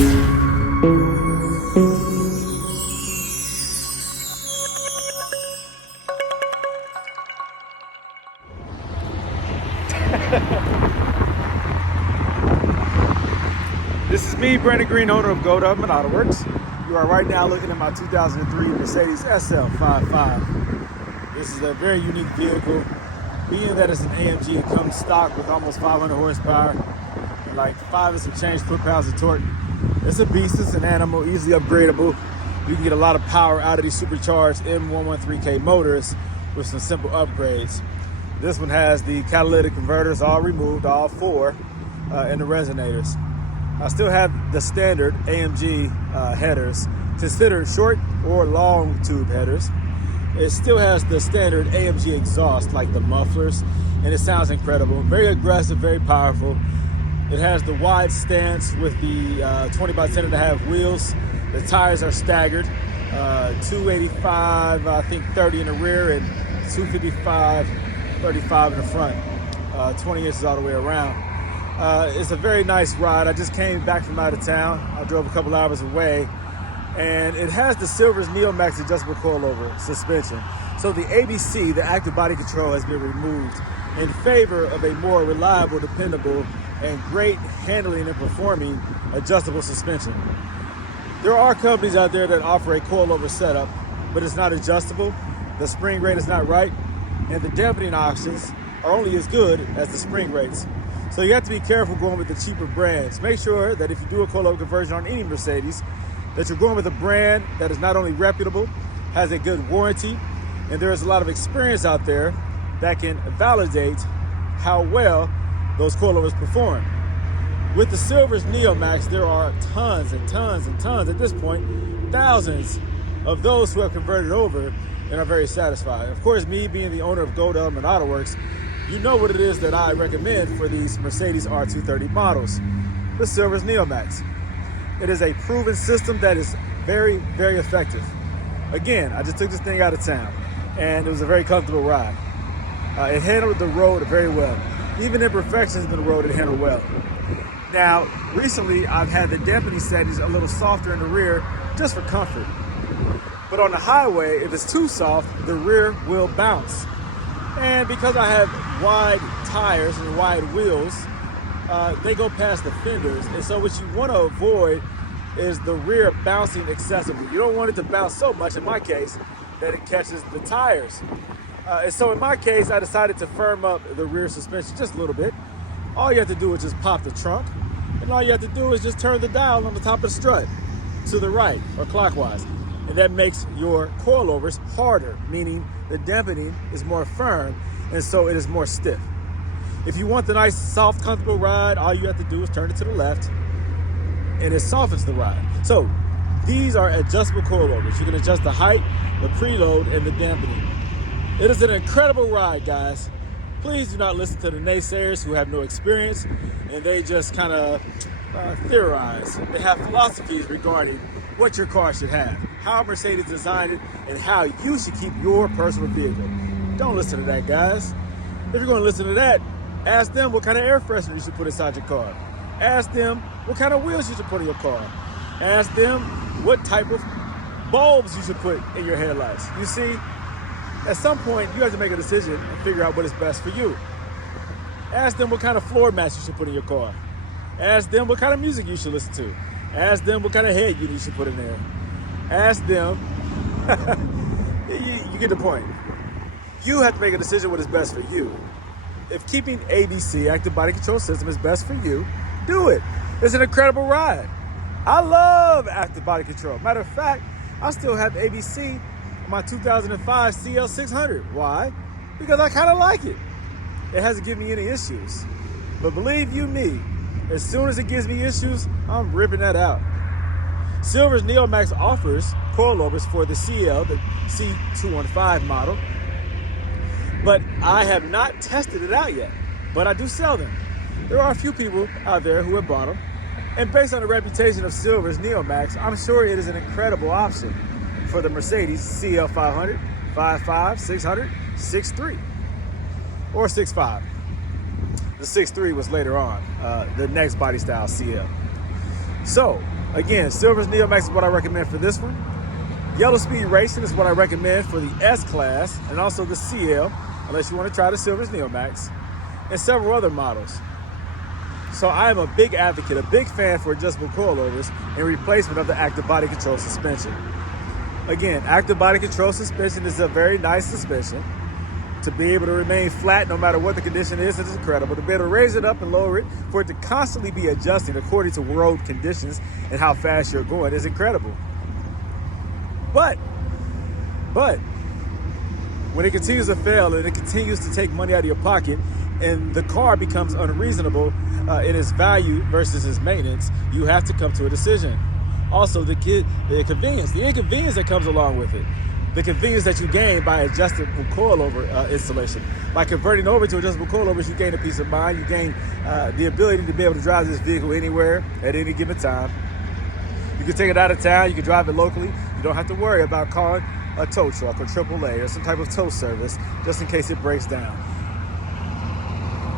This is me, Brandon Green, owner of Gold Element Autoworks. You are right now looking at my 2003 Mercedes SL55. This is a very unique vehicle, being that it's an AMG. It comes stock with almost 500 horsepower and like 5 and some change foot-pounds of torque. It's a beast, it's an animal, easily upgradable. You can get a lot of power out of these supercharged M113K motors with some simple upgrades. This one has the catalytic converters all removed, all 4, and the resonators. I still have the standard AMG headers, considered short or long tube headers. It still has the standard AMG exhaust, like the mufflers, and it sounds incredible. Very aggressive, very powerful. It has the wide stance with the 20 by 10.5 wheels. The tires are staggered, 285, I think 30 in the rear, and 255, 35 in the front, 20 inches all the way around. It's a very nice ride. I just came back from out of town. I drove a couple hours away, and it has the Silver's Neomax adjustable coilover suspension. So the ABC, the active body control, has been removed in favor of a more reliable, dependable, and great handling and performing adjustable suspension. There are companies out there that offer a coilover setup, but it's not adjustable. The spring rate is not right, and the dampening options are only as good as the spring rates. So you have to be careful going with the cheaper brands. Make sure that if you do a coilover conversion on any Mercedes, that you're going with a brand that is not only reputable, has a good warranty, and there's a lot of experience out there that can validate how well those coilovers perform. With the Silver's Neomax, there are tons and tons and tons, at this point, thousands of those who have converted over and are very satisfied. Of course, me being the owner of Gold Element Autoworks, you know what it is that I recommend for these Mercedes R230 models, the Silver's Neomax. It is a proven system that is very, very effective. Again, I just took this thing out of town, and it was a very comfortable ride. It handled the road very well. Even imperfections in the road, it handled well. Now, recently, I've had the dampening settings a little softer in the rear, just for comfort. But on the highway, if it's too soft, the rear will bounce. And because I have wide tires and wide wheels, they go past the fenders. And so what you want to avoid is the rear bouncing excessively. You don't want it to bounce so much, in my case, that it catches the tires. And so in my case, I decided to firm up the rear suspension just a little bit. All you have to do is just pop the trunk, and all you have to do is just turn the dial on the top of the strut to the right or clockwise. And that makes your coilovers harder, meaning the dampening is more firm, and so it is more stiff. If you want the nice, soft, comfortable ride, all you have to do is turn it to the left, and it softens the ride. So these are adjustable coilovers. You can adjust the height, the preload, and the dampening. It is an incredible ride, guys. Please do not listen to the naysayers who have no experience, and they just kind of theorize. They have philosophies regarding what your car should have, how Mercedes designed it, and how you should keep your personal vehicle. Don't listen to that, guys. If you're going to listen to that, ask them what kind of air freshener you should put inside your car. Ask them what kind of wheels you should put in your car. Ask them what type of bulbs you should put in your headlights. You see, at some point, you have to make a decision and figure out what is best for you. Ask them what kind of floor mats you should put in your car. Ask them what kind of music you should listen to. Ask them what kind of head unit you should put in there. Ask them, you get the point. You have to make a decision what is best for you. If keeping ABC, active body control system, is best for you, do it. It's an incredible ride. I love active body control. Matter of fact, I still have ABC on my 2005 CL600. Why? Because I kind of like it. It hasn't given me any issues. But believe you me, as soon as it gives me issues, I'm ripping that out. Silver's Neomax offers coilovers for the CL, the C215 model, but I have not tested it out yet, but I do sell them. There are a few people out there who have bought them, and based on the reputation of Silver's Neomax, I'm sure it is an incredible option for the Mercedes CL500, 55, 600, 63, or 65. The 6.3 was later on, the next body style CL. So again, Silver's Neo-Max is what I recommend for this one. Yellow Speed Racing is what I recommend for the S-Class and also the CL, unless you want to try the Silver's Neo-Max, and several other models. So I am a big advocate, a big fan for adjustable coilovers in replacement of the active body control suspension. Again, active body control suspension is a very nice suspension. To be able to remain flat no matter what the condition is incredible. To be able to raise it up and lower it, for it to constantly be adjusting according to road conditions and how fast you're going is incredible. But when it continues to fail and it continues to take money out of your pocket and the car becomes unreasonable in its value versus its maintenance, you have to come to a decision. Also, the inconvenience that comes along with it. The convenience that you gain by adjustable coilover installation. By converting over to adjustable coilovers, you gain a peace of mind. You gain the ability to be able to drive this vehicle anywhere at any given time. You can take it out of town. You can drive it locally. You don't have to worry about calling a tow truck or AAA or some type of tow service just in case it breaks down.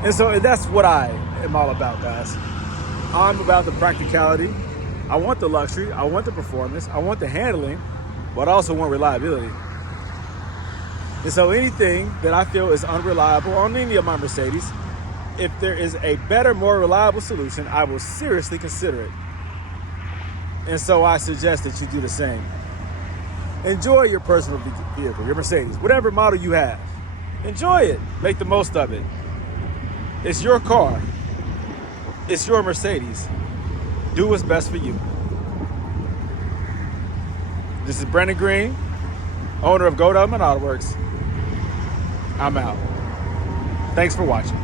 And that's what I am all about, guys. I'm about the practicality. I want the luxury. I want the performance. I want the handling. But I also want reliability. And so anything that I feel is unreliable on any of my Mercedes, if there is a better, more reliable solution, I will seriously consider it. And so I suggest that you do the same. Enjoy your personal vehicle, your Mercedes, whatever model you have. Enjoy it. Make the most of it. It's your car. It's your Mercedes. Do what's best for you. This is Brandon Green, owner of Gold Element Autoworks. I'm out. Thanks for watching.